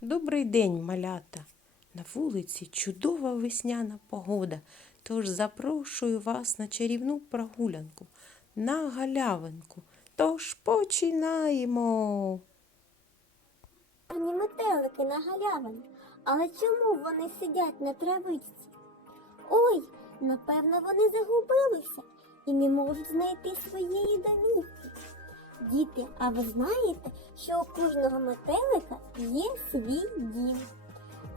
Добрий день, малята! На вулиці чудова весняна погода, тож запрошую вас на чарівну прогулянку на галявинку. Тож починаємо. Гарні метелики на галявині. Але чому вони сидять на травичці? Ой, напевно, вони загубилися і не можуть знайти своєї домівки. Діти, а ви знаєте, що у кожного метелика є свій дім?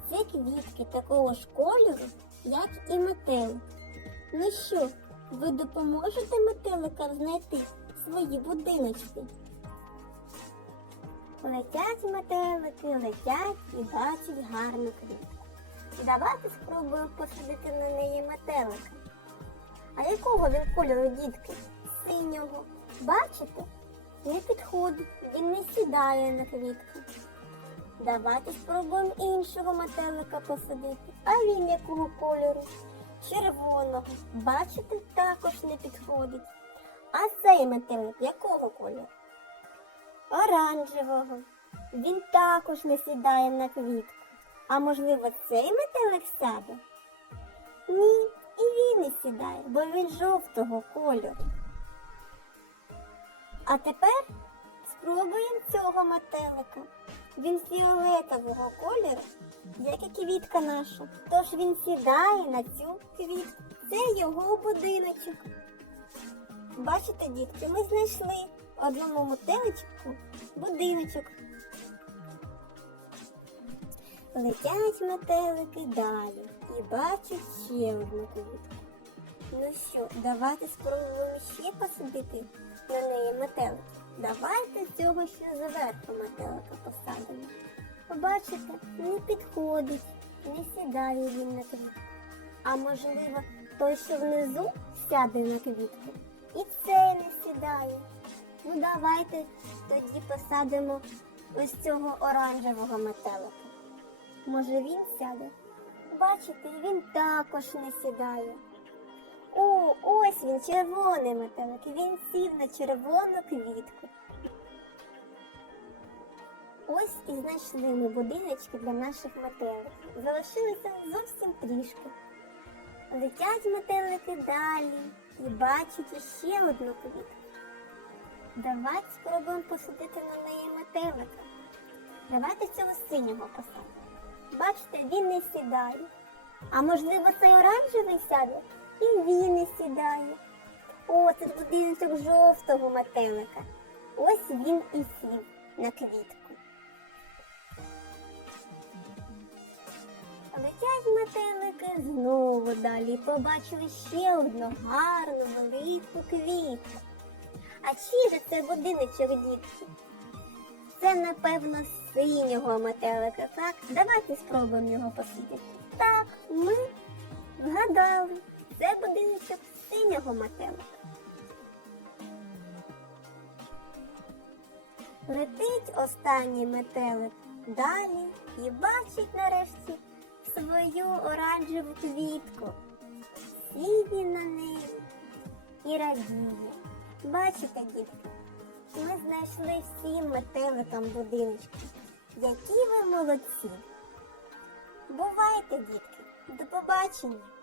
Це квітки такого ж кольору, як і метелик. Ну що, ви допоможете метеликам знайти свої будиночки? Летять метелики, летять і бачать гарну квітку. Давайте спробуємо посадити на неї метелика. А якого він кольору, дітки? Синього. Бачите? Не підходить, він не сідає на квітку. Давайте спробуємо іншого метелика посадити. А він якого кольору? Червоного. Бачите, також не підходить. А цей метелик якого кольору? оранжевого. Він також не сідає на квітку. А можливо, цей метелик сяде? Ні, і він не сідає, бо він жовтого кольору. А тепер спробуємо цього метелика. Він фіолетового кольору, як і квітка наша. Тож він сідає на цю квітку. Це його будиночок. Бачите, дітки, ми знайшли одному мотелечку будиночок. Летять метелики далі і бачать ще одну квітку. Ну що, давайте спробуємо ще посадити на неї метелик. Давайте з цього ще зверху метелика посадимо. Побачите, не підходить, не сідає він на квітку. А можливо, той, що внизу сяде на квітку, і це не сідає. Ну давайте тоді посадимо ось цього оранжевого метелика. Може він сяде? Бачите, він також не сідає. Ось він, червоний метелик. Він сів на червону квітку. Ось і знайшли ми будиночки для наших метеликів. Залишилося зовсім трішки. Летять метелики далі і бачать іще одну квітку. Давайте спробуємо посадити на неї метелика. Давайте цього синього посадимо. Бачите, він не сідає. А можливо, цей оранжевий сяде? І він не сідає. О, це будиночок жовтого метелика. Ось він і сів на квітку. Летять метелики знову далі. Побачили ще одну гарну велику квітку. А чий же це будиночок, дітки? Це, напевно, синього метелика, так? Давайте спробуємо його посидіти. Так, ми вгадали. Це будиночок синього метелика. Летить останній метелик далі і бачить нарешті свою оранжеву квітку. Сідє на неї і радіє. Бачите, дітки, ми знайшли всім метеликам будиночки. Які ви молодці! Бувайте, дітки, до побачення!